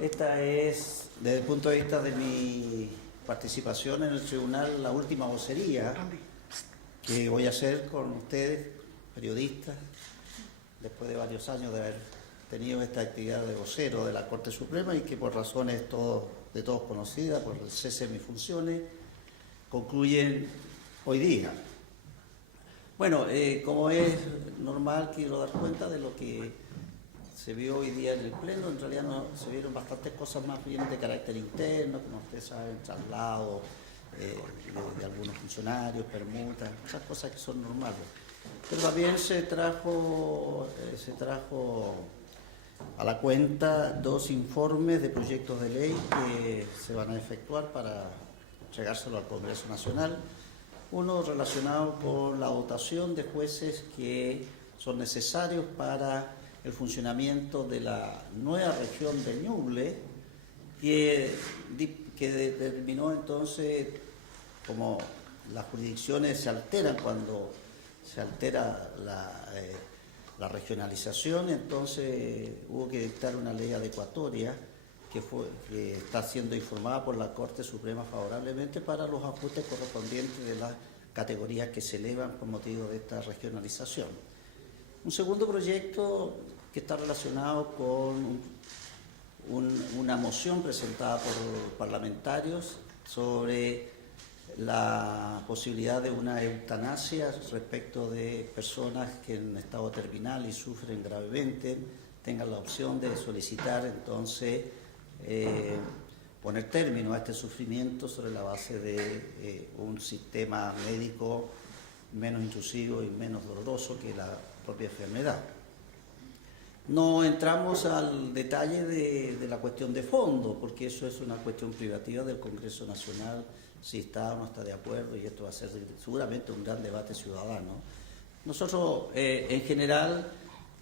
Esta es, desde el punto de vista de mi participación en el tribunal, la última vocería que voy a hacer con ustedes, periodistas, después de varios años de haber tenido esta actividad de vocero de la Corte Suprema y que por razones de todos conocidas, por el cese de mis funciones, concluyen hoy día. Bueno, como es normal, quiero dar cuenta de lo que se vio hoy día en el Pleno. En realidad no, se vieron bastantes cosas más bien de carácter interno, como ustedes saben, traslado de algunos funcionarios, permutas, esas cosas que son normales. Pero también se trajo a la cuenta 2 informes de proyectos de ley que se van a efectuar para entregárselo al Congreso Nacional. Uno relacionado con la dotación de jueces que son necesarios para el funcionamiento de la nueva región de Ñuble, que determinó entonces, como las jurisdicciones se alteran cuando se altera la regionalización, entonces hubo que dictar una ley adecuatoria que está siendo informada por la Corte Suprema favorablemente para los ajustes correspondientes de las categorías que se elevan por motivo de esta regionalización. Un segundo proyecto que está relacionado con una moción presentada por parlamentarios sobre la posibilidad de una eutanasia respecto de personas que en estado terminal y sufren gravemente tengan la opción de solicitar entonces poner término a este sufrimiento sobre la base de un sistema médico menos intrusivo y menos doloroso que la propia enfermedad. No entramos al detalle de la cuestión de fondo, porque eso es una cuestión privativa del Congreso Nacional, si está o no está de acuerdo, y esto va a ser seguramente un gran debate ciudadano. Nosotros, en general,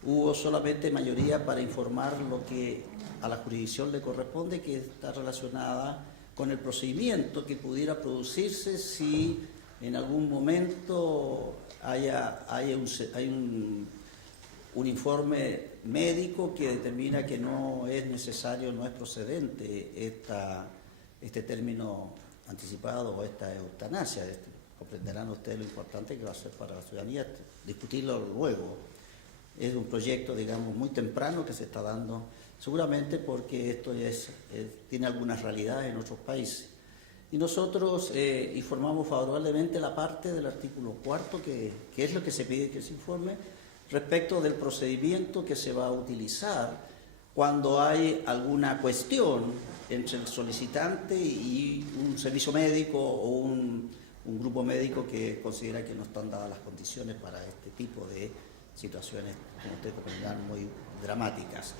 hubo solamente mayoría para informar lo que a la jurisdicción le corresponde, que está relacionada con el procedimiento que pudiera producirse si en algún momento hay un informe médico que determina que no es necesario, no es procedente este término anticipado o esta eutanasia. Comprenderán ustedes lo importante que va a ser para la ciudadanía discutirlo luego. Es un proyecto, digamos, muy temprano que se está dando, seguramente porque esto tiene algunas realidades en otros países. Y nosotros informamos favorablemente la parte del artículo 4, que es lo que se pide que se informe, respecto del procedimiento que se va a utilizar cuando hay alguna cuestión entre el solicitante y un servicio médico o un grupo médico que considera que no están dadas las condiciones para este tipo de situaciones, como ustedes comprenderán, muy dramáticas.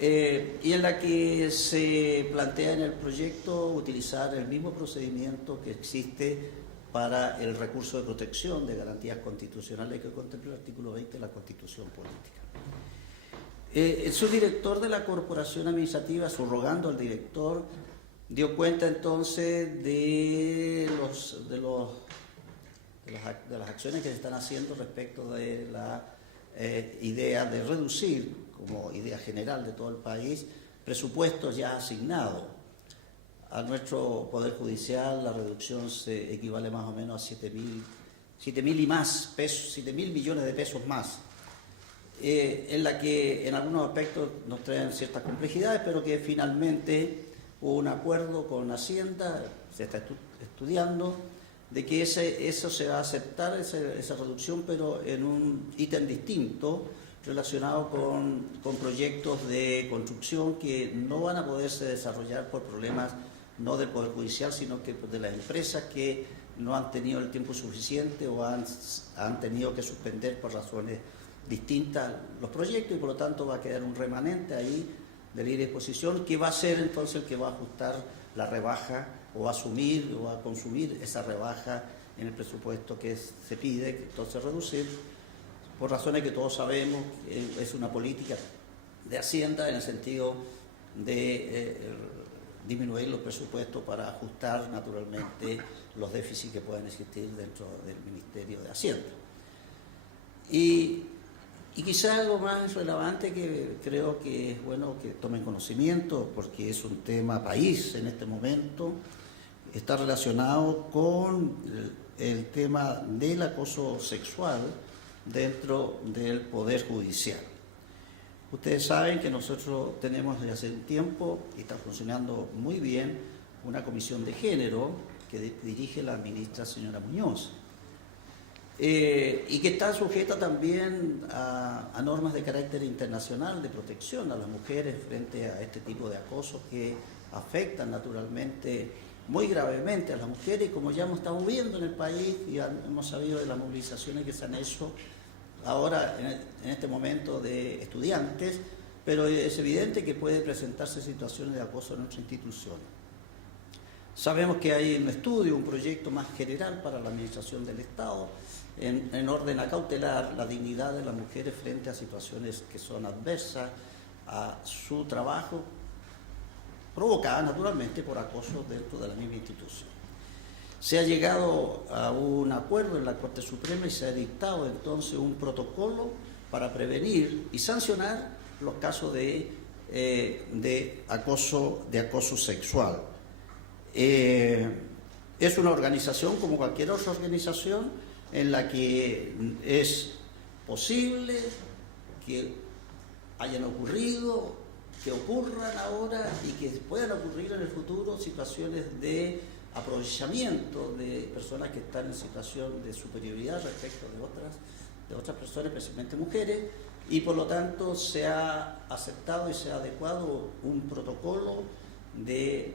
Y en la que se plantea en el proyecto utilizar el mismo procedimiento que existe para el recurso de protección de garantías constitucionales que contempla el artículo 20 de la Constitución Política. El subdirector de la Corporación Administrativa, subrogando al director, dio cuenta entonces de las acciones que se están haciendo respecto de la idea de reducir, como idea general de todo el país, presupuestos ya asignados. A nuestro Poder Judicial la reducción se equivale más o menos a 7.000 y más pesos, 7.000 millones de pesos más, en la que en algunos aspectos nos traen ciertas complejidades, pero que finalmente hubo un acuerdo con Hacienda, se está estudiando, de que eso se va a aceptar, esa reducción, pero en un ítem distinto, relacionado con proyectos de construcción que no van a poderse desarrollar por problemas no del Poder Judicial, sino que de las empresas que no han tenido el tiempo suficiente o han tenido que suspender por razones distintas los proyectos, y por lo tanto va a quedar un remanente ahí de libre disposición que va a ser entonces el que va a ajustar la rebaja o a asumir o a consumir esa rebaja en el presupuesto que se pide, que entonces reducir, por razones que todos sabemos, es una política de Hacienda en el sentido de disminuir los presupuestos para ajustar naturalmente los déficits que puedan existir dentro del Ministerio de Hacienda. Y Y quizá lo más relevante que creo que es bueno que tomen conocimiento, porque es un tema país en este momento, está relacionado con el tema del acoso sexual dentro del Poder Judicial. Ustedes saben que nosotros tenemos desde hace un tiempo, y está funcionando muy bien, una comisión de género que dirige la ministra señora Muñoz, y que está sujeta también a normas de carácter internacional de protección a las mujeres frente a este tipo de acosos que afectan naturalmente muy gravemente a las mujeres, y como ya hemos estado viendo en el país y hemos sabido de las movilizaciones que se han hecho ahora en este momento de estudiantes, pero es evidente que puede presentarse situaciones de acoso en nuestra institución. Sabemos que hay un estudio, un proyecto más general para la administración del Estado en orden a cautelar la dignidad de las mujeres frente a situaciones que son adversas a su trabajo, provocadas naturalmente por acoso dentro de la misma institución. Se ha llegado a un acuerdo en la Corte Suprema y se ha dictado entonces un protocolo para prevenir y sancionar los casos de acoso sexual. Es una organización como cualquier otra organización en la que es posible que hayan ocurrido, que ocurran ahora y que puedan ocurrir en el futuro situaciones de aprovechamiento de personas que están en situación de superioridad respecto de otras personas, especialmente mujeres, y por lo tanto se ha aceptado y se ha adecuado un protocolo de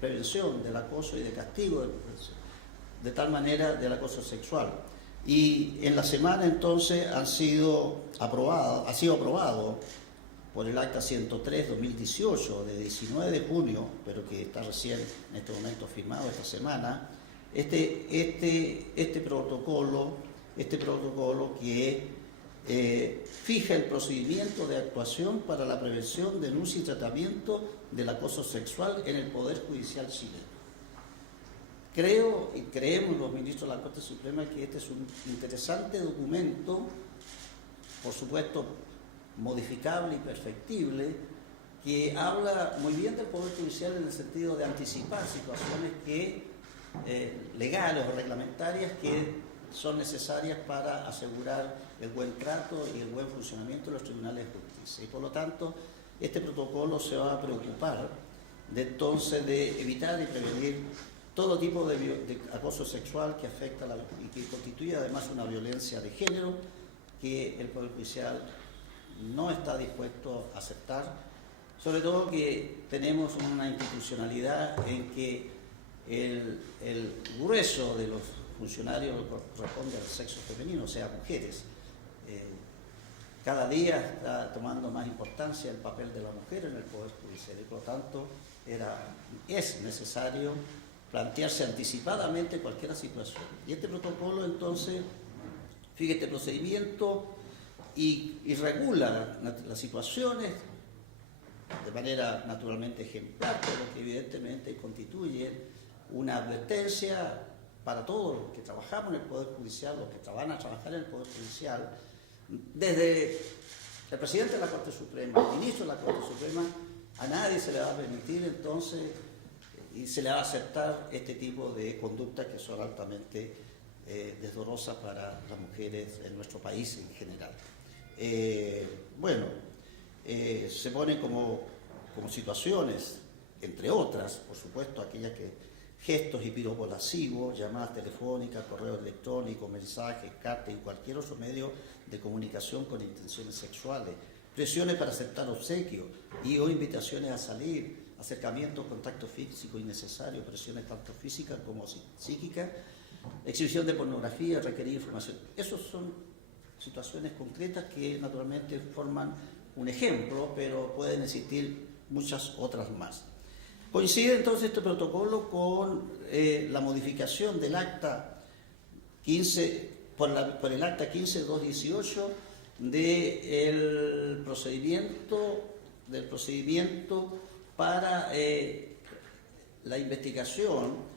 prevención del acoso y de castigo de tal manera del acoso sexual. Y en la semana entonces ha sido aprobado por el Acta 103-2018 de 19 de junio, pero que está recién en este momento firmado esta semana, este protocolo que fija el procedimiento de actuación para la prevención, denuncia y tratamiento del acoso sexual en el Poder Judicial chileno. Creo y creemos los ministros de la Corte Suprema que este es un interesante documento, por supuesto modificable y perfectible, que habla muy bien del Poder Judicial en el sentido de anticipar situaciones legales o reglamentarias que son necesarias para asegurar el buen trato y el buen funcionamiento de los tribunales de justicia. Y por lo tanto, este protocolo se va a preocupar entonces de evitar y prevenir todo tipo de acoso sexual que afecta y que constituye además una violencia de género que el Poder Judicial no está dispuesto a aceptar, sobre todo que tenemos una institucionalidad en que el grueso de los funcionarios corresponde al sexo femenino, o sea, mujeres. Cada día está tomando más importancia el papel de la mujer en el Poder Judicial y por lo tanto es necesario plantearse anticipadamente cualquier situación. Y este protocolo entonces fija este procedimiento y regula las situaciones de manera naturalmente ejemplar, pero que evidentemente constituye una advertencia para todos los que trabajamos en el Poder Judicial, los que van a trabajar en el Poder Judicial, desde el presidente de la Corte Suprema, el ministro de la Corte Suprema, a nadie se le va a permitir entonces y se le va a aceptar este tipo de conductas que son altamente desdorosas para las mujeres en nuestro país en general. Se ponen como situaciones, entre otras, por supuesto, aquellas que gestos y piropos lascivos, llamadas telefónicas, correos electrónicos, mensajes, cartas y cualquier otro medio de comunicación con intenciones sexuales, presiones para aceptar obsequios o invitaciones a salir, acercamientos, contacto físico innecesario, presiones tanto físicas como psíquicas, exhibición de pornografía, requerir información. Esas son situaciones concretas que naturalmente forman un ejemplo, pero pueden existir muchas otras más. Coincide entonces este protocolo con la modificación del acta 15, por el acta 15.218 del procedimiento para la investigación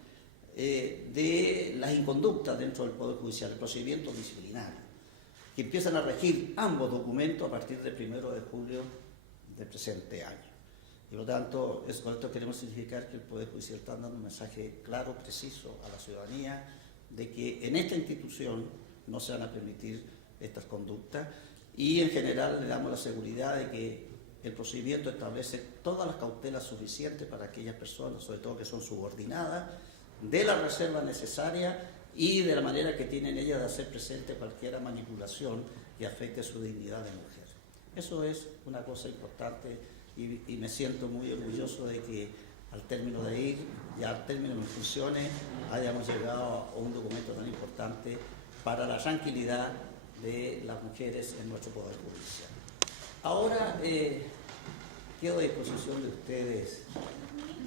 de las inconductas dentro del Poder Judicial, el procedimiento disciplinario. que empiezan a regir ambos documentos a partir del 1 de julio del presente año. Y por lo tanto, con esto queremos significar que el Poder Judicial está dando un mensaje claro, preciso a la ciudadanía de que en esta institución no se van a permitir estas conductas y en general le damos la seguridad de que el procedimiento establece todas las cautelas suficientes para aquellas personas, sobre todo que son subordinadas, de la reserva necesaria y de la manera que tienen ellas de hacer presente cualquier manipulación que afecte su dignidad de mujer. Eso es una cosa importante y me siento muy orgulloso de que al término de ir, ya al término de mis funciones, hayamos llegado a un documento tan importante para la tranquilidad de las mujeres en nuestro Poder Judicial. Ahora quedo a disposición de ustedes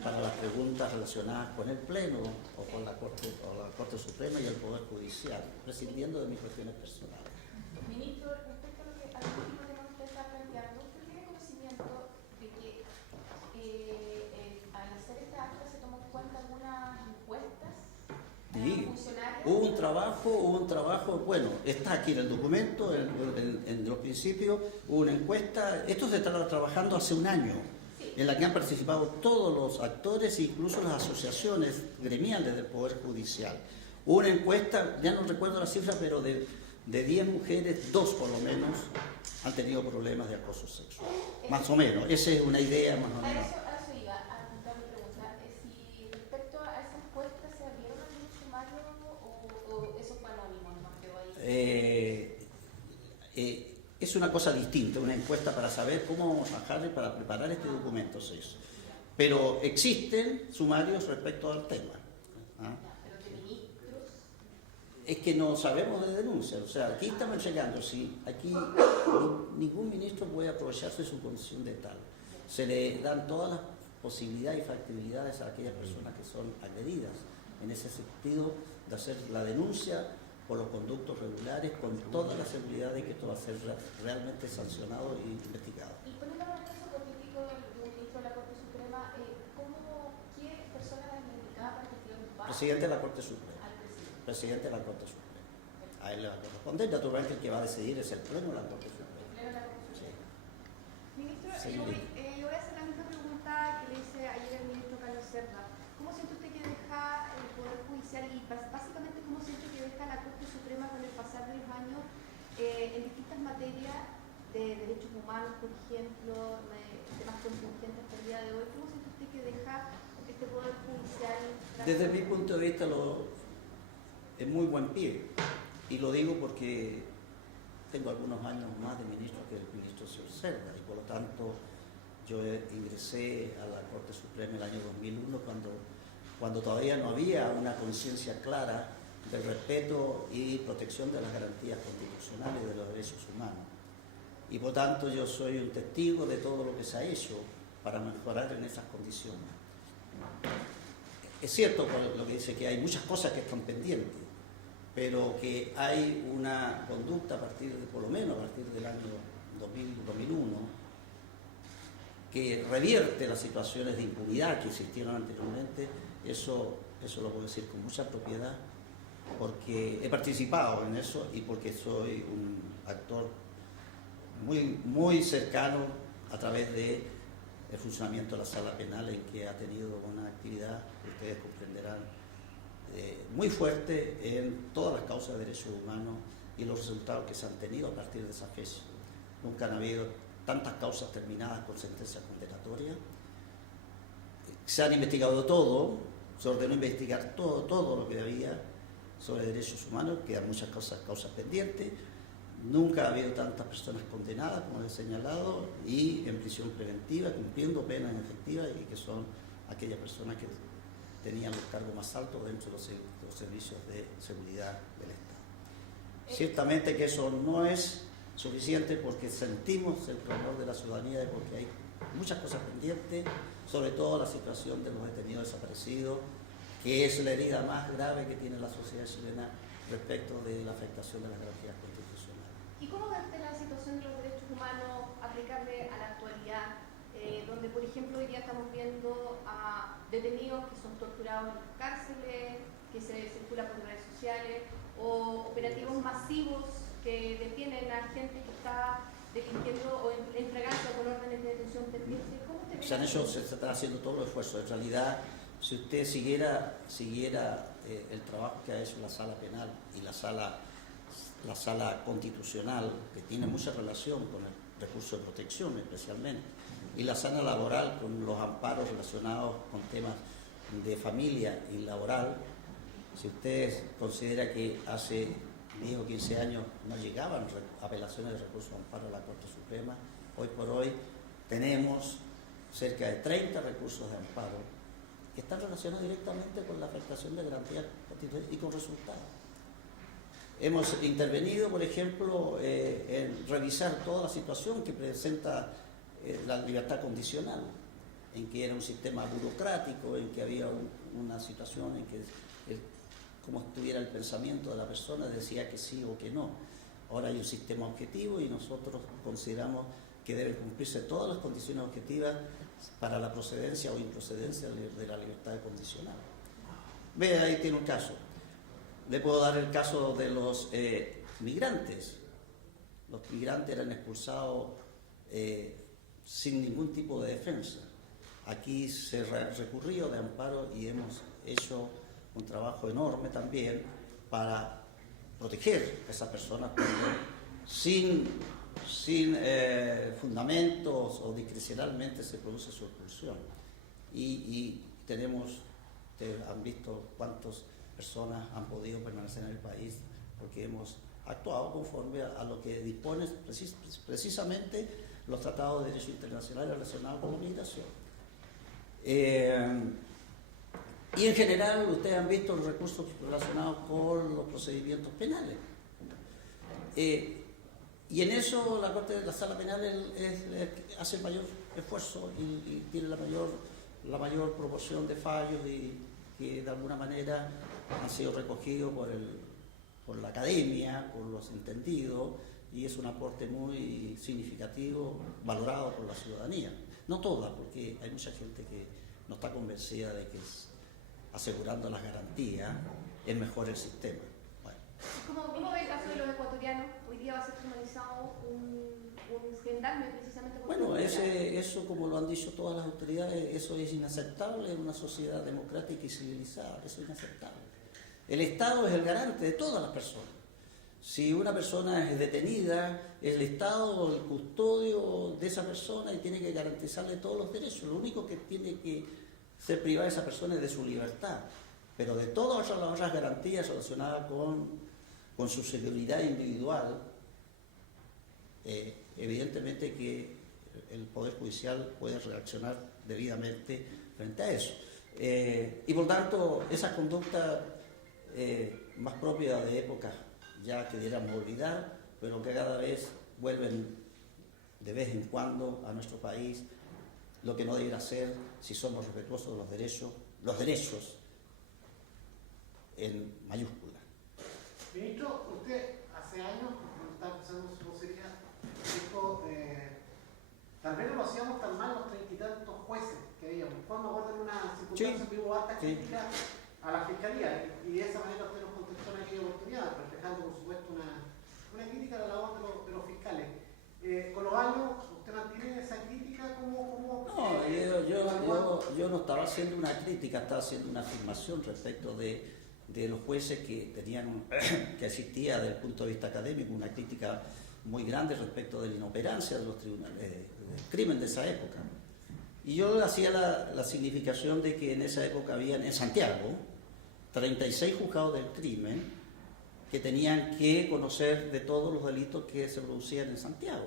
para las preguntas relacionadas con el Pleno o con la Corte Suprema y el Poder Judicial, prescindiendo de mis cuestiones personales. Ministro, respecto a lo que al último tema que usted está planteando, ¿usted tiene conocimiento de que al hacer esta acta se tomó en cuenta algunas encuestas? Sí, hubo un trabajo, bueno, está aquí en el documento, en los principios, hubo una encuesta, esto se está trabajando hace un año, sí, en la que han participado todos los actores, incluso las asociaciones gremiales del Poder Judicial. Hubo una encuesta, ya no recuerdo la cifra, pero de 10 mujeres, 2 por lo menos han tenido problemas de acoso sexual, más o menos, esa es una idea más o menos. A eso iba a preguntar si respecto a esa encuesta se abrieron algún sumario o eso fue anónimo, no quedó ahí. Es una cosa distinta, una encuesta para saber cómo vamos a trabajar y para preparar este documento, es eso. Pero existen sumarios respecto al tema. ¿Ah? ¿Pero de ministros? Es que no sabemos de denuncias, o sea, aquí estamos llegando, sí, aquí ningún ministro puede aprovecharse de su condición de tal. Se le dan todas las posibilidades y factibilidades a aquellas personas que son agredidas, en ese sentido de hacer la denuncia por los conductos regulares, con toda la seguridad de que esto va a ser realmente sancionado e investigado. Y poniendo en el caso político de un ministro de la Corte Suprema, ¿qué persona es la indicada para que esté ocupada? Presidente de la Corte Suprema. Presidente de la Corte Suprema. A él le va a corresponder, naturalmente el que va a decidir es el Pleno de la Corte Suprema. El Pleno de la Corte Suprema. Sí. Ministro, Sí, yo voy a hacer la misma pregunta que le hice ayer al ministro Carlos Cerda. ¿Cómo siente usted que deja el Poder Judicial y básicamente cómo siente que deja la Corte Suprema con el pasar de los años en distintas materias de derechos humanos, por ejemplo, temas contingentes hasta el día de hoy? ¿Cómo siente usted que deja este Poder Judicial? Desde mi punto de vista es muy buen pie, y lo digo porque tengo algunos años más de ministro que el ministro señor Cerda, y por lo tanto yo ingresé a la Corte Suprema el año 2001 cuando todavía no había una conciencia clara del respeto y protección de las garantías constitucionales y de los derechos humanos. Y por tanto yo soy un testigo de todo lo que se ha hecho para mejorar en esas condiciones. Es cierto lo que dice, que hay muchas cosas que están pendientes, pero que hay una conducta por lo menos a partir del año 2001, que revierte las situaciones de impunidad que existieron anteriormente. Eso lo puedo decir con mucha propiedad, porque he participado en eso y porque soy un actor muy, muy cercano a través del funcionamiento de la sala penal, en que ha tenido una actividad, ustedes comprenderán, muy fuerte en todas las causas de derechos humanos y los resultados que se han tenido a partir de esa fecha. Nunca han habido tantas causas terminadas con sentencias condenatorias. Se han investigado todo, se ordenó investigar todo lo que había sobre derechos humanos, quedan muchas causas pendientes. Nunca ha habido tantas personas condenadas, como les he señalado, y en prisión preventiva, cumpliendo penas efectivas, y que son aquellas personas que tenían los cargos más altos dentro de los servicios de seguridad del Estado. Ciertamente que eso no es suficiente, porque sentimos el clamor de la ciudadanía, porque hay muchas cosas pendientes, sobre todo la situación de los detenidos desaparecidos, que es la herida más grave que tiene la sociedad chilena respecto de la afectación de las garantías constitucionales. ¿Y cómo ve usted la situación de los derechos humanos aplicable a la actualidad, donde por ejemplo hoy día estamos viendo a detenidos que son torturados en las cárceles, que se circulan por redes sociales, o operativos masivos que detienen a gente que está delinquiendo o entregando con órdenes de detención pendientes. ¿Cómo te ves? Se está haciendo todos los esfuerzos. En realidad, si usted siguiera el trabajo que ha hecho la sala penal y la sala constitucional, que tiene mucha relación con el recurso de protección especialmente, y la sala laboral con los amparos relacionados con temas de familia y laboral, si usted considera que hace 10 o 15 años no llegaban apelaciones de recurso de amparo a la Corte Suprema, hoy por hoy tenemos cerca de 30 recursos de amparo que están relacionados directamente con la afectación de garantías constitucionales y con resultados. Hemos intervenido, por ejemplo, en revisar toda la situación que presenta la libertad condicional, en que era un sistema burocrático, en que había una situación en que, como estuviera el pensamiento de la persona, decía que sí o que no. Ahora hay un sistema objetivo y nosotros consideramos que deben cumplirse todas las condiciones objetivas para la procedencia o improcedencia de la libertad condicional. Ve, ahí tiene un caso. Le puedo dar el caso de los migrantes. Los migrantes eran expulsados sin ningún tipo de defensa. Aquí se recurrió de amparo y hemos hecho un trabajo enorme también para proteger a esas personas sin fundamentos o discrecionalmente se produce su expulsión. Y tenemos, ustedes han visto cuántas personas han podido permanecer en el país porque hemos actuado conforme a lo que disponen precisamente los tratados de derecho internacional relacionados con la migración. Y en general ustedes han visto los recursos relacionados con los procedimientos penales. Y en eso la sala penal hace el mayor esfuerzo y tiene la mayor proporción de fallos y que de alguna manera han sido recogidos por la academia, por los entendidos, y es un aporte muy significativo, valorado por la ciudadanía. No toda, porque hay mucha gente que no está convencida de que asegurando las garantías es mejor el sistema. Bueno. ¿Cómo ve el caso de los ecuatorianos? Hoy día va a ser formalizado un gendarme precisamente por... Bueno, eso, como lo han dicho todas las autoridades, eso es inaceptable en una sociedad democrática y civilizada. Eso es inaceptable. El Estado es el garante de todas las personas. Si una persona es detenida, el Estado el custodio de esa persona y tiene que garantizarle todos los derechos. Lo único que tiene que ser privada de esa persona es de su libertad, pero de todas las otras garantías relacionadas con su seguridad individual, evidentemente que el Poder Judicial puede reaccionar debidamente frente a eso. Y por tanto, esa conducta más propia de épocas ya que debiéramos olvidar, pero que cada vez vuelven de vez en cuando a nuestro país, lo que no debería ser si somos respetuosos de los derechos en mayúscula. Ministro, usted hace años, cuando estaba empezando su vocería, dijo, tal vez no lo hacíamos tan mal los 30 y tantos jueces que habíamos. Cuando acuerdan una circunstancia que hubo harta crítica a la Fiscalía, y de esa manera usted nos contestó en aquella oportunidad, reflejando por supuesto una crítica a la labor de los fiscales. Con los años, ¿usted mantiene esa crítica? ¿Cómo no, yo no estaba haciendo una crítica, estaba haciendo una afirmación respecto de los jueces que que existía desde el punto de vista académico, una crítica muy grande respecto de la inoperancia de los tribunales, del crimen de esa época. Y yo hacía la significación de que en esa época habían en Santiago 36 juzgados del crimen que tenían que conocer de todos los delitos que se producían en Santiago.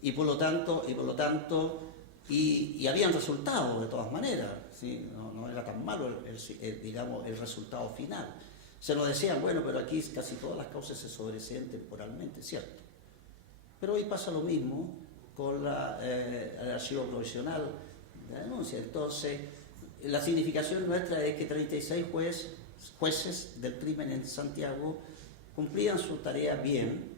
Y por lo tanto, habían resultados de todas maneras, ¿sí? No era tan malo el resultado final. Se nos decían, bueno, pero aquí casi todas las causas se sobreseen temporalmente, ¿cierto? Pero hoy pasa lo mismo con el archivo provisional de la denuncia. Entonces, la significación nuestra es que 36 jueces del crimen en Santiago cumplían su tarea bien,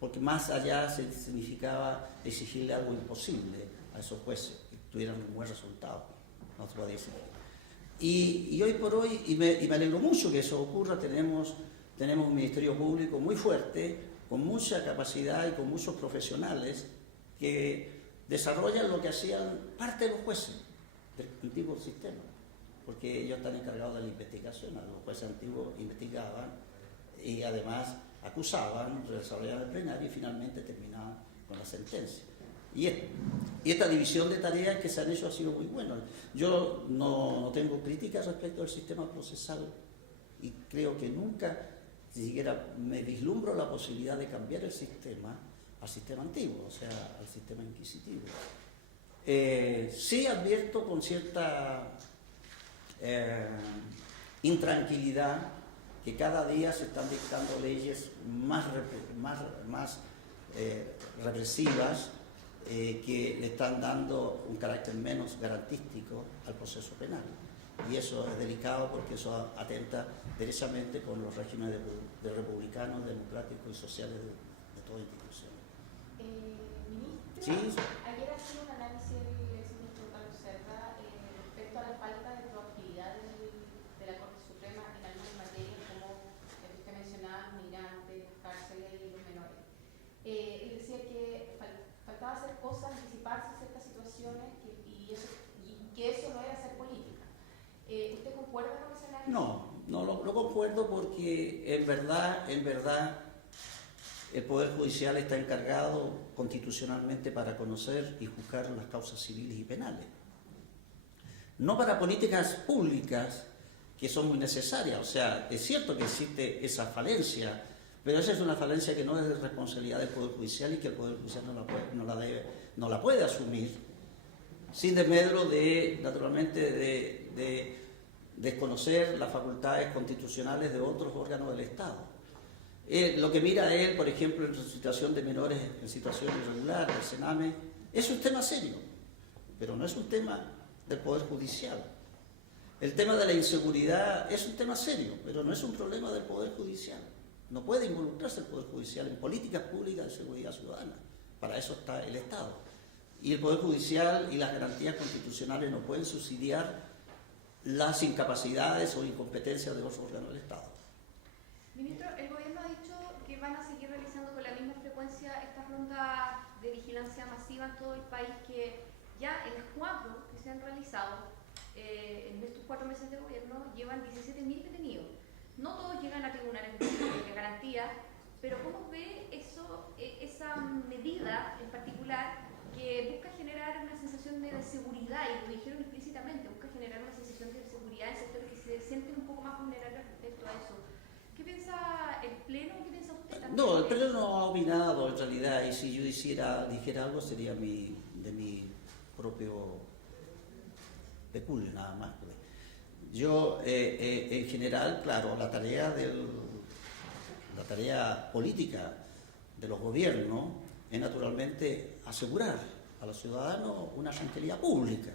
porque más allá significaba exigirle algo imposible a esos jueces, que tuvieran un buen resultado, no se podía decir. Y hoy por hoy, y me alegro mucho que eso ocurra, tenemos un Ministerio Público muy fuerte, con mucha capacidad y con muchos profesionales que desarrollan lo que hacían parte de los jueces del antiguo sistema, porque ellos están encargados de la investigación. Los jueces antiguos investigaban y además acusaban, desarrollaban el plenario y finalmente terminaban con la sentencia. Y esta división de tareas que se han hecho ha sido muy buena. Yo no tengo críticas respecto al sistema procesal y creo que nunca siquiera me vislumbro la posibilidad de cambiar el sistema al sistema antiguo, o sea, al sistema inquisitivo. Sí advierto con cierta intranquilidad que cada día se están dictando leyes más represivas, que le están dando un carácter menos garantístico al proceso penal. Y eso es delicado porque eso atenta derechamente con los regímenes de republicanos, democráticos y sociales de toda institución. Ministro, Sí. ayer hacía un análisis el exministro Carlos Cerda respecto a la falta de proactividad de la Corte Suprema en algunas materias como el que usted mencionaba, migrantes, cárceles y los menores. Él decía que faltaba hacer cosas, anticiparse a ciertas situaciones y que eso no era hacer política. ¿Usted concuerda con ese análisis? No lo concuerdo porque en verdad el Poder Judicial está encargado constitucionalmente para conocer y juzgar las causas civiles y penales. No para políticas públicas que son muy necesarias. O sea, es cierto que existe esa falencia, pero esa es una falencia que no es de responsabilidad del Poder Judicial y que el Poder Judicial no la puede asumir, sin desmedro naturalmente, de desconocer las facultades constitucionales de otros órganos del Estado. Lo que mira él, por ejemplo, en situación de menores en situación irregular, el Sename, es un tema serio, pero no es un tema del Poder Judicial. El tema de la inseguridad es un tema serio, pero no es un problema del Poder Judicial. No puede involucrarse el Poder Judicial en políticas públicas de seguridad ciudadana. Para eso está el Estado. Y el Poder Judicial y las garantías constitucionales no pueden subsidiar las incapacidades o incompetencias de los órganos del Estado. Ministro, el gobierno ha dicho que van a seguir realizando con la misma frecuencia estas rondas de vigilancia masiva en todo el país, que ya en las 4 que se han realizado en estos 4 meses de gobierno llevan 17.000 detenidos. No todos llegan a tribunales de garantía, pero ¿cómo ve esa medida en particular que busca generar una sensación de seguridad, y lo dijeron explícitamente, busca generar una sensación de seguridad en sectores que se sienten un poco más vulnerables respecto a eso? ¿Qué piensa el Pleno? ¿Qué piensa usted también? No, el Pleno no ha opinado en realidad, y si yo dijera algo sería de mi propio peculio nada más. Yo, en general, claro, la tarea política de los gobiernos es naturalmente asegurar a los ciudadanos una tranquilidad pública.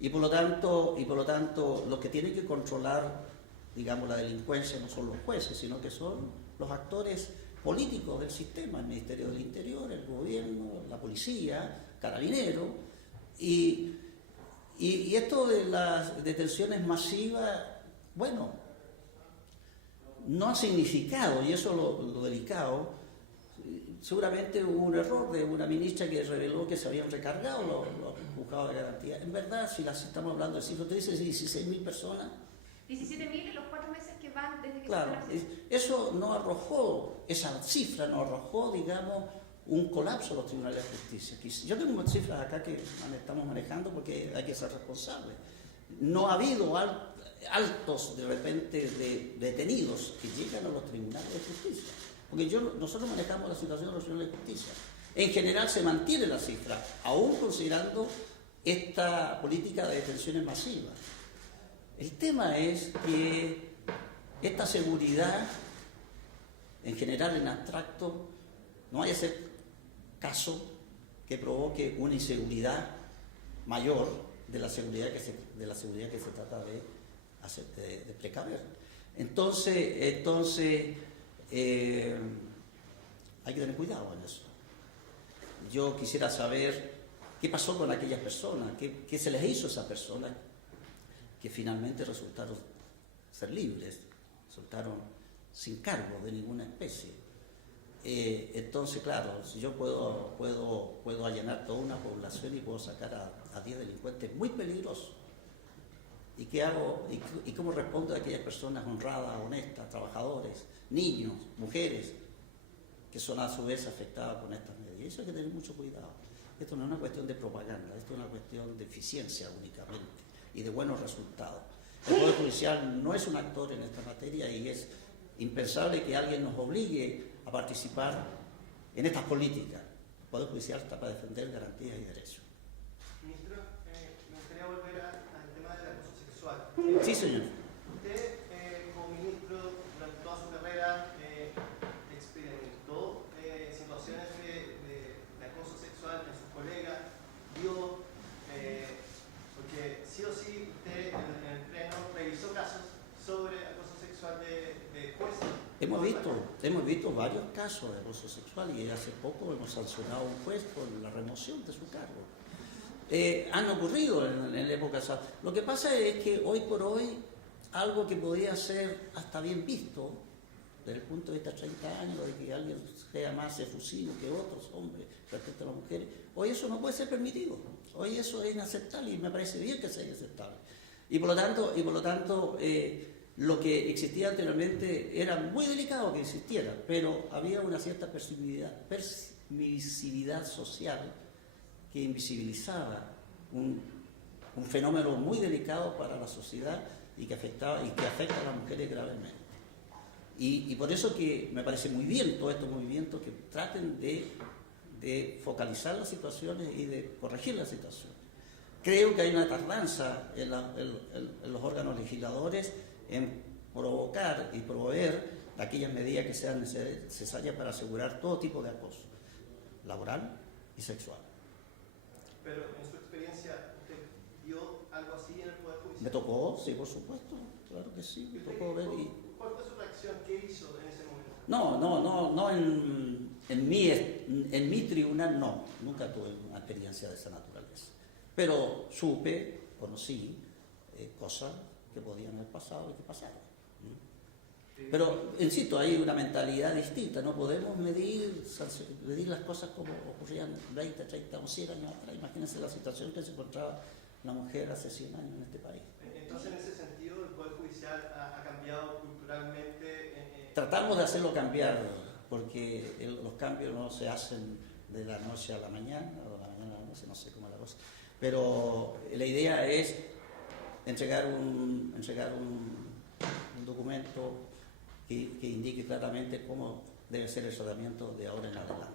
Y por lo tanto, los que tienen que controlar, digamos, la delincuencia no son los jueces, sino que son los actores políticos del sistema, el Ministerio del Interior, el gobierno, la policía, Carabineros. Y esto de las detenciones masivas, bueno, no ha significado, y eso es lo delicado, seguramente hubo un error de una ministra que reveló que se habían recargado los juzgados de garantía. En verdad, si estamos hablando de cifras, usted dice 16.000 personas. 17.000 en los 4 meses que van desde que Claro, eso no arrojó, esa cifra no arrojó, digamos, un colapso de los tribunales de justicia. Yo tengo unas cifras acá que estamos manejando porque hay que ser responsables. No ha habido altos, de repente, de detenidos que llegan a los tribunales de justicia. Porque nosotros manejamos la situación de los tribunales de justicia. En general se mantiene la cifra, aún considerando esta política de detenciones masivas. El tema es que esta seguridad, en general, en abstracto, no vaya a ser caso que provoque una inseguridad mayor de la seguridad que se trata de precaver. Entonces hay que tener cuidado en eso. Yo quisiera saber qué pasó con aquellas personas, qué se les hizo a esas personas que finalmente resultaron ser libres, resultaron sin cargo de ninguna especie. Entonces, claro, si yo puedo allanar toda una población y puedo sacar a 10 delincuentes muy peligrosos. ¿Y qué hago? ¿Y cómo respondo a aquellas personas honradas, honestas, trabajadores, niños, mujeres, que son a su vez afectadas con estas medidas? Eso hay que tener mucho cuidado. Esto no es una cuestión de propaganda, esto es una cuestión de eficiencia únicamente y de buenos resultados. El Poder Judicial no es un actor en esta materia y es impensable que alguien nos obligue a participar en estas políticas. El Poder Judicial está para defender garantías y derechos. Ministro, me gustaría volver al tema del acoso sexual. Sí, señor. Usted, como ministro, durante toda su carrera, experimentó situaciones de acoso sexual en sus colegas, vio, porque sí o sí usted en el pleno revisó casos sobre acoso sexual de jueces. Hemos visto varios casos de abuso sexual y hace poco hemos sancionado a un juez por la remoción de su cargo. Han ocurrido en la época. Lo que pasa es que hoy por hoy algo que podía ser hasta bien visto desde el punto de vista de 30 años, de que alguien sea más efusivo que otros hombres respecto a las mujeres, hoy eso no puede ser permitido. Hoy eso es inaceptable y me parece bien que sea inaceptable. Y por lo tanto lo que existía anteriormente era muy delicado que existiera, pero había una cierta permisividad social que invisibilizaba un fenómeno muy delicado para la sociedad y que afecta a las mujeres gravemente. Y por eso que me parece muy bien todos estos movimientos que traten de focalizar las situaciones y de corregir las situaciones. Creo que hay una tardanza en los órganos legisladores en provocar y proveer aquellas medidas que sean necesarias para asegurar todo tipo de acoso, laboral y sexual. Pero en su experiencia, ¿usted vio algo así en el Poder Judicial? Me tocó, sí, por supuesto, claro que sí, me tocó ver y... ¿Cuál fue su reacción? ¿Qué hizo en ese momento? No, en mi tribunal no, nunca tuve una experiencia de esa naturaleza. Pero conocí cosas que podían haber pasado y que pasaron. Pero, insisto, hay una mentalidad distinta, no podemos medir las cosas como ocurrían 20, 30 o 100 años atrás. Imagínense la situación que se encontraba la mujer hace 100 años en este país. Entonces, en ese sentido, el Poder Judicial ha cambiado culturalmente. Tratamos de hacerlo cambiar, porque los cambios no se hacen de la noche a la mañana, o de la mañana a la noche, no sé cómo es la cosa. Pero la idea es entregar un documento que indique claramente cómo debe ser el tratamiento de ahora en adelante.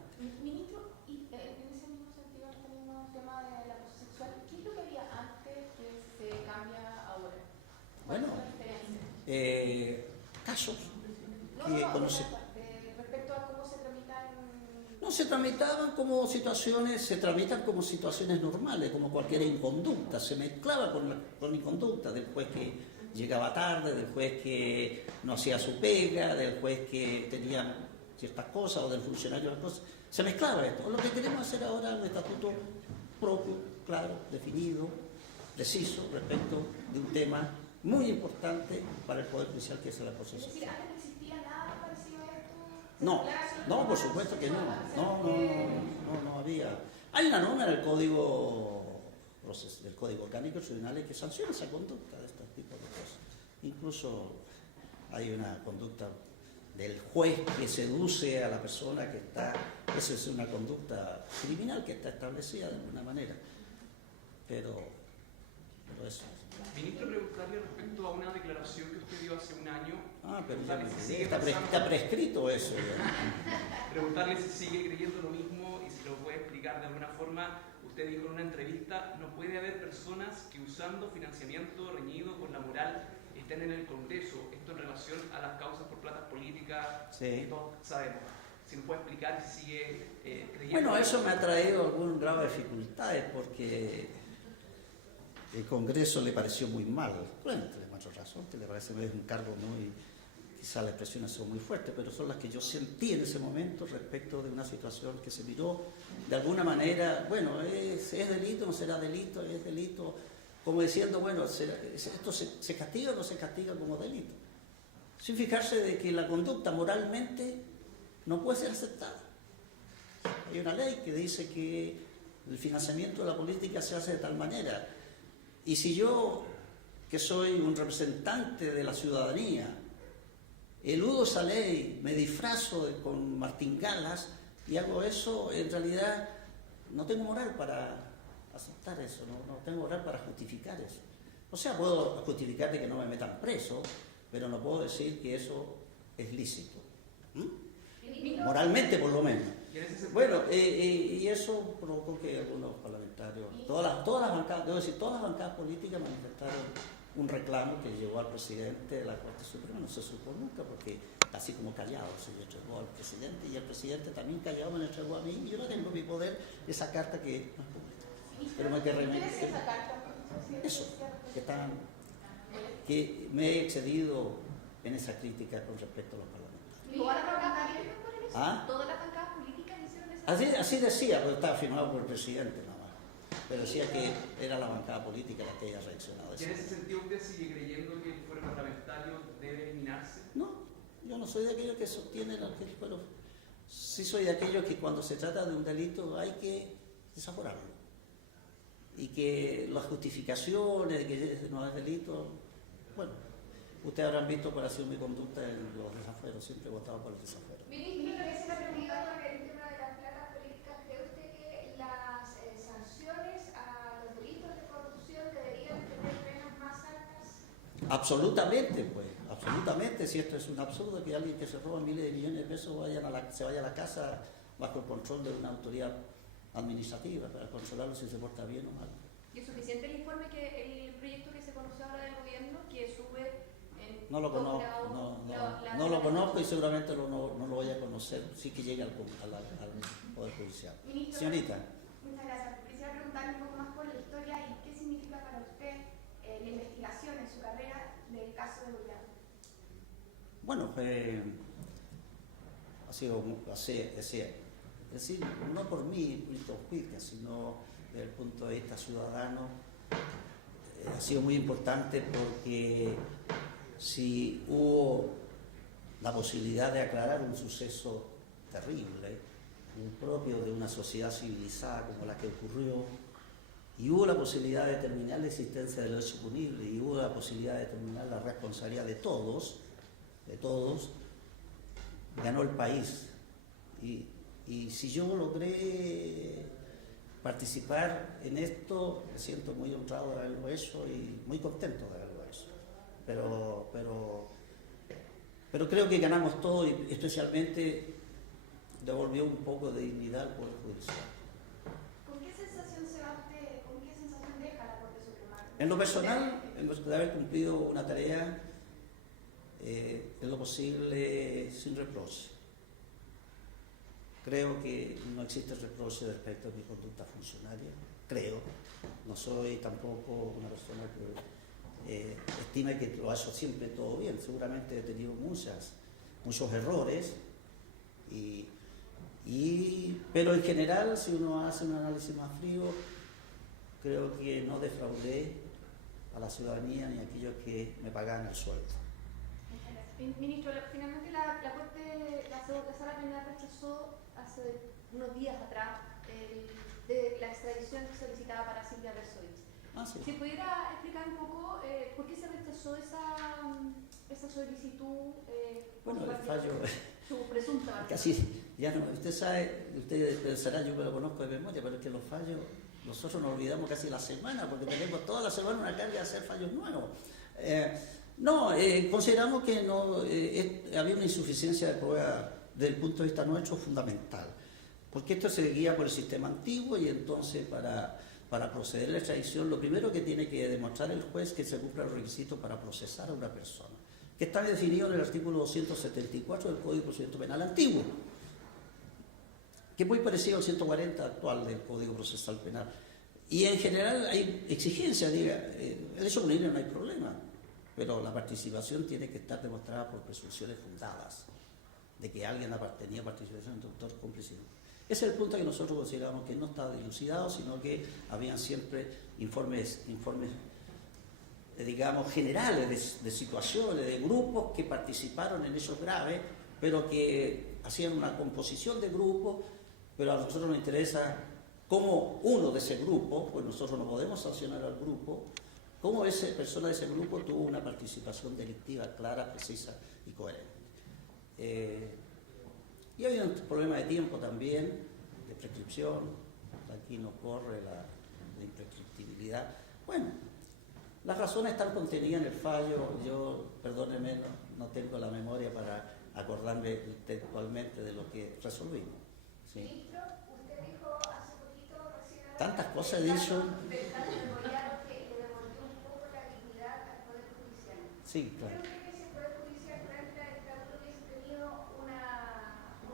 Ministro, y en ese mismo sentido, en este mismo tema del acoso sexual, ¿qué es lo que había antes que se cambia ahora? ¿Cuál Bueno, es la diferencia? Casos No, que conoce. respecto a cómo se tramitan. No se tramitan como situaciones normales, como cualquier inconducta. Se mezclaba con la inconducta del juez que llegaba tarde, del juez que no hacía su pega, del juez que tenía ciertas cosas o del funcionario las cosas. Se mezclaba esto. Lo que queremos hacer ahora es un estatuto propio, claro, definido, preciso respecto de un tema muy importante para el Poder Judicial, que es el acoso Es decir, sexual. antes no existía nada parecido a esto. No, por supuesto que no. No había. Hay una norma en el Código Orgánico de Tribunales que sanciona esa conducta de este tipo de cosas. Incluso hay una conducta del juez que seduce a la persona que está. Esa es una conducta criminal que está establecida de alguna manera. Pero eso. Ministro, preguntarle respecto a una declaración que usted dio hace un año. Pero ya Preguntarle si sigue está pensando- prescrito eso. Preguntarle si sigue creyendo lo mismo y si lo puede explicar de alguna forma. Usted dijo en una entrevista, no puede haber personas que usando financiamiento reñido con la moral estén en el Congreso. Esto en relación a las causas por platas políticas, Sí. que todos sabemos. Si nos puede explicar si sigue creyendo. Bueno, eso me ha traído algún grado de dificultades porque el Congreso le pareció muy mal. Bueno, tiene mucha razón, que le parece que es un cargo muy... Quizás las expresiones son muy fuertes, pero son las que yo sentí en ese momento respecto de una situación que se miró de alguna manera, bueno, ¿es delito, no será delito? ¿Es delito? Como diciendo, bueno, ¿esto se castiga o no se castiga como delito? Sin fijarse de que la conducta moralmente no puede ser aceptada. Hay una ley que dice que el financiamiento de la política se hace de tal manera. Y si yo, que soy un representante de la ciudadanía, eludo esa ley, me disfrazo con martingalas y hago eso, en realidad no tengo moral para aceptar eso, no tengo moral para justificar eso. O sea, puedo justificar de que no me metan preso, pero no puedo decir que eso es lícito. Moralmente, por lo menos. Bueno, y eso provocó que algunos parlamentarios, todas las bancadas, debo decir, todas las bancadas políticas manifestaron un reclamo que llevó al presidente de la Corte Suprema, no se supo nunca, porque así como callado se le entregó al presidente, y el presidente también callado me lo entregó a mí, y yo no tengo mi poder esa carta que no es pública. Pero me querré esa carta? eso, que me he excedido en esa crítica con respecto a los parlamentarios. ¿Todas las bancadas políticas ponen eso? ¿Ah? ¿Todas las bancadas políticas hicieron esa? Así decía, porque estaba firmado por el presidente nada más. Pero decía que era la bancada política la que haya reaccionado. ¿Y en ese sentido usted sigue creyendo que el fuero parlamentario debe eliminarse? No, yo no soy de aquellos que sostienen que el fuero. Sí soy de aquellos que cuando se trata de un delito hay que desaforarlo. Y que las justificaciones de que no es delito, bueno, ustedes habrán visto cuál ha sido mi conducta en los desafueros, siempre he votado por el desafuero. Ministro, le hice la pregunta sobre el tema de las placas políticas. ¿Cree usted que las sanciones a los delitos de corrupción deberían tener penas más altas? Absolutamente, pues, absolutamente. Si esto es un absurdo que alguien que se roba miles de millones de pesos se vaya a la casa bajo el control de una autoridad administrativa para controlarlo si se porta bien o mal. ¿Y es suficiente el informe, el proyecto que se conoció ahora del gobierno, que sube en No lo conozco, no lo conozco y seguramente no lo voy a conocer si que llegue al Poder Judicial. Ministro, Señorita. muchas gracias. Quisiera preguntarle un poco más por la historia y qué significa para usted la investigación en su carrera del caso de Gollado. Bueno, ha sido es decir, no por mí, sino desde el punto de vista ciudadano, ha sido muy importante porque si hubo la posibilidad de aclarar un suceso terrible, impropio de una sociedad civilizada como la que ocurrió, y hubo la posibilidad de determinar la existencia del hecho punible, y hubo la posibilidad de determinar la responsabilidad de todos, ganó el país. Y si yo logré participar en esto, me siento muy honrado de haberlo hecho y muy contento de haberlo hecho. Pero creo que ganamos todo y especialmente devolvió un poco de dignidad al Poder Judicial. ¿Con qué sensación se va usted, con qué sensación deja la Corte Suprema? En lo personal, de haber cumplido una tarea en lo posible sin reproche. Creo que no existe reproche respecto a mi conducta funcionaria, creo. No soy tampoco una persona que estime que lo ha hecho siempre todo bien. Seguramente he tenido muchos errores, pero en general, si uno hace un análisis más frío, creo que no defraudé a la ciudadanía ni a aquellos que me pagaban el sueldo. Ministro, finalmente la Sala Penal rechazó hace unos días atrás de la extradición solicitada para Silvia Bersovich. Sí. Si pudiera explicar un poco por qué se rechazó esa solicitud, bueno, el fallo, su presunta. Casi, ya no, usted pensará, yo me lo conozco de memoria, pero es que los fallos, nosotros nos olvidamos casi la semana, porque tenemos toda la semana una carga de hacer fallos nuevos. Consideramos que había una insuficiencia de prueba desde el punto de vista nuestro fundamental, porque esto se guía por el sistema antiguo y entonces para proceder a la extradición lo primero que tiene que demostrar el juez es que se cumplan los requisitos para procesar a una persona, que está definido en el artículo 274 del Código de Procedimiento Penal antiguo, que es muy parecido al 140 actual del Código Procesal Penal. Y en general hay exigencias, el hecho punible no hay problema, pero la participación tiene que estar demostrada por presunciones fundadas de que alguien tenía participación en autor cómplice. Ese es el punto que nosotros consideramos que no estaba dilucidado, sino que habían siempre informes digamos, generales de situaciones, de grupos que participaron en hechos graves, pero que hacían una composición de grupo, pero a nosotros nos interesa cómo uno de ese grupo, pues nosotros no podemos sancionar al grupo, cómo esa persona de ese grupo tuvo una participación delictiva clara, precisa y coherente. Y hay un problema de tiempo también, de prescripción, aquí no corre la imprescriptibilidad. Bueno, las razones están contenidas en el fallo, yo, perdóneme, no tengo la memoria para acordarme textualmente de lo que resolvimos. ¿Sí? Ministro, usted dijo hace poquito, recién Tantas cosas he dicho. del caso de Boyano que le devolvió un poco la dignidad al Poder Judicial. Sí, claro. Creo que si el Poder Judicial durante la dictadura hubiese tenido un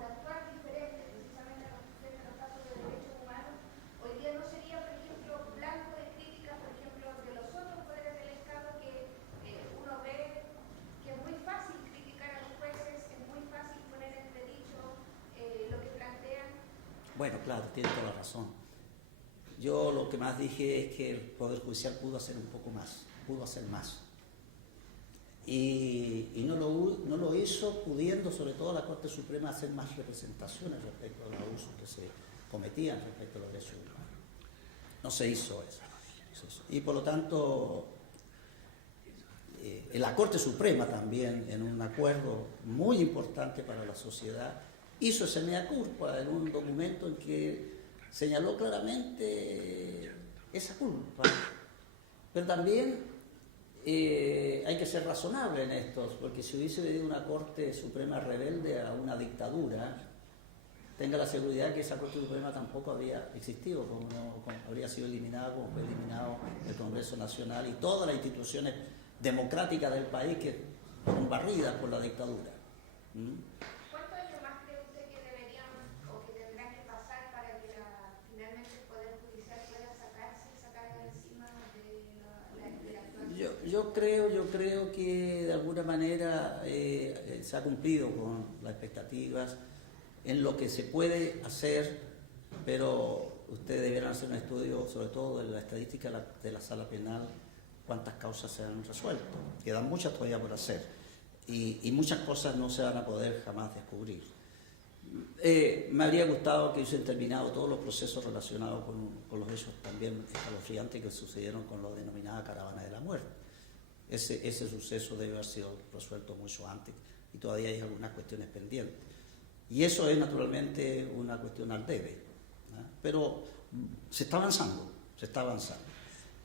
actuar diferente, precisamente frente a los casos de derechos humanos, hoy día no sería, por ejemplo, blanco de críticas, por ejemplo, de los otros poderes del Estado que uno ve que es muy fácil criticar a los jueces, es muy fácil poner en entredicho lo que plantean. Bueno, claro, tiene toda la razón. Yo lo que más dije es que el Poder Judicial pudo hacer un poco más, pudo hacer más. Y no lo hizo pudiendo, sobre todo la Corte Suprema, hacer más representaciones respecto a los abusos que se cometían respecto a los derechos humanos. No se hizo eso. Y por lo tanto, la Corte Suprema también, en un acuerdo muy importante para la sociedad, hizo ese mea culpa en un documento en que señaló claramente esa culpa. Pero también hay que ser razonable en esto, porque si hubiese habido una Corte Suprema rebelde a una dictadura, tenga la seguridad que esa Corte Suprema tampoco habría existido, como habría sido eliminada, como fue eliminado el Congreso Nacional y todas las instituciones democráticas del país que fueron barridas por la dictadura. ¿Cuántos años más cree usted que deberían o que tendrán que pasar para que finalmente el Poder Judicial pueda sacar de encima de la actuación? Yo creo que de alguna manera se ha cumplido con las expectativas en lo que se puede hacer, pero ustedes deberán hacer un estudio, sobre todo de la estadística de la sala penal, cuántas causas se han resuelto. Quedan muchas todavía por hacer y muchas cosas no se van a poder jamás descubrir. Me habría gustado que hubiesen terminado todos los procesos relacionados con los hechos también escalofriantes que sucedieron con la denominada caravana de la muerte. Ese suceso debe haber sido resuelto mucho antes y todavía hay algunas cuestiones pendientes. Y eso es naturalmente una cuestión al debe, ¿no? Pero se está avanzando.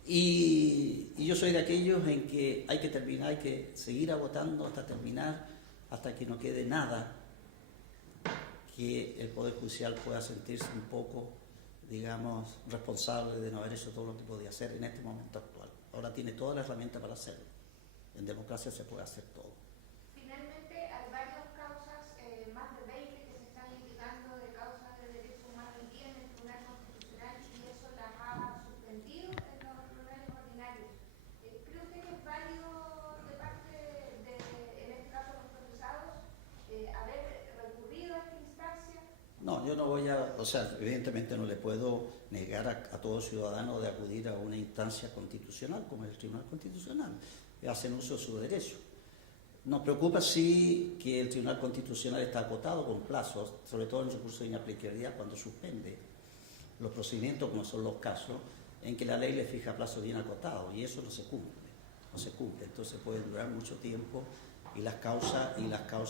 Y yo soy de aquellos en que hay que terminar, hay que seguir agotando hasta terminar, hasta que no quede nada que el Poder Judicial pueda sentirse un poco, digamos, responsable de no haber hecho todo lo que podía hacer en este momento actual. Ahora tiene toda la herramienta para hacerlo. En democracia se puede hacer todo. Finalmente, hay varias causas, más de 20 que se están litigando de causas de derechos humanos y en el Tribunal Constitucional y eso las ha suspendido en los tribunales ordinarios. ¿Cree usted que es válido de parte de, en este caso, los procesados, haber recurrido a esta instancia? No, yo no voy a, o sea, evidentemente no le puedo negar a todo ciudadano de acudir a una instancia constitucional como el Tribunal Constitucional. Hacen uso de su derecho. Nos preocupa sí que el Tribunal Constitucional está acotado con plazos, sobre todo en el recurso de inaplicabilidad cuando suspende los procedimientos, como son los casos, en que la ley le fija plazos bien acotados y eso no se cumple. Entonces puede durar mucho tiempo y las causas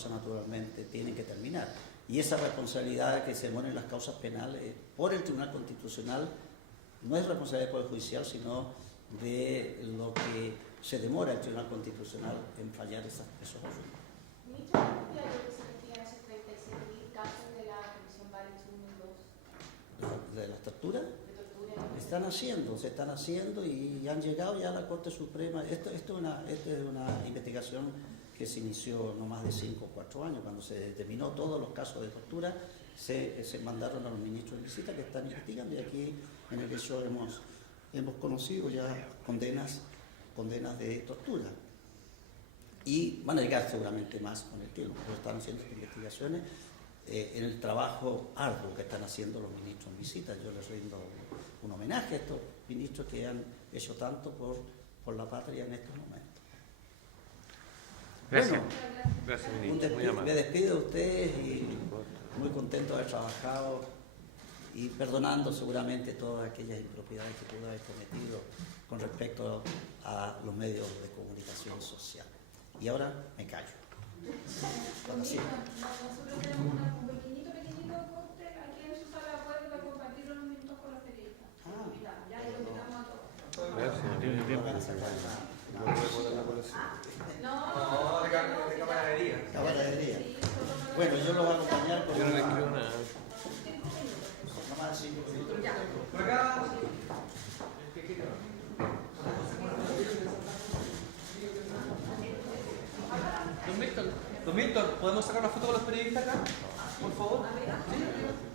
naturalmente tienen que terminar. Y esa responsabilidad de que se demoren las causas penales por el Tribunal Constitucional no es responsabilidad del Poder Judicial, sino de lo que se demora el Tribunal Constitucional en fallar esos asuntos. Ministro, ¿cómo es lo que se refiere a esos 37.000 casos de la Comisión Balich 1 y 2? ¿De las torturas? De tortura. Se están haciendo y han llegado ya a la Corte Suprema. Esto es una investigación que se inició no más de 5 o 4 años. Cuando se determinó todos los casos de tortura, se mandaron a los ministros de visita que están investigando y aquí en el hecho hemos conocido ya condenas de tortura y van a llegar seguramente más con el tiempo, porque están haciendo investigaciones en el trabajo arduo que están haciendo los ministros en visita. Yo les rindo un homenaje a estos ministros que han hecho tanto por la patria en estos momentos. Gracias. Bueno, Gracias, ministro. Muy amable. me despido de ustedes y muy contento de haber trabajado y perdonando seguramente todas aquellas impropiedades que pudo haber cometido con respecto a los medios de comunicación social. Y ahora me callo. Ahora sí. Nosotros tenemos un pequeñito corte aquí en su sala de puerta para compartir unos minutos con los periodistas. Ya lo invitamos a todos. No, de camaradería. Camaradería. Bueno, yo los voy a acompañar con Yo no le escribo nada. nomás 5 minutos. Por acá. Don Víctor, ¿podemos sacar una foto con los periodistas acá? Por favor. ¿Sí?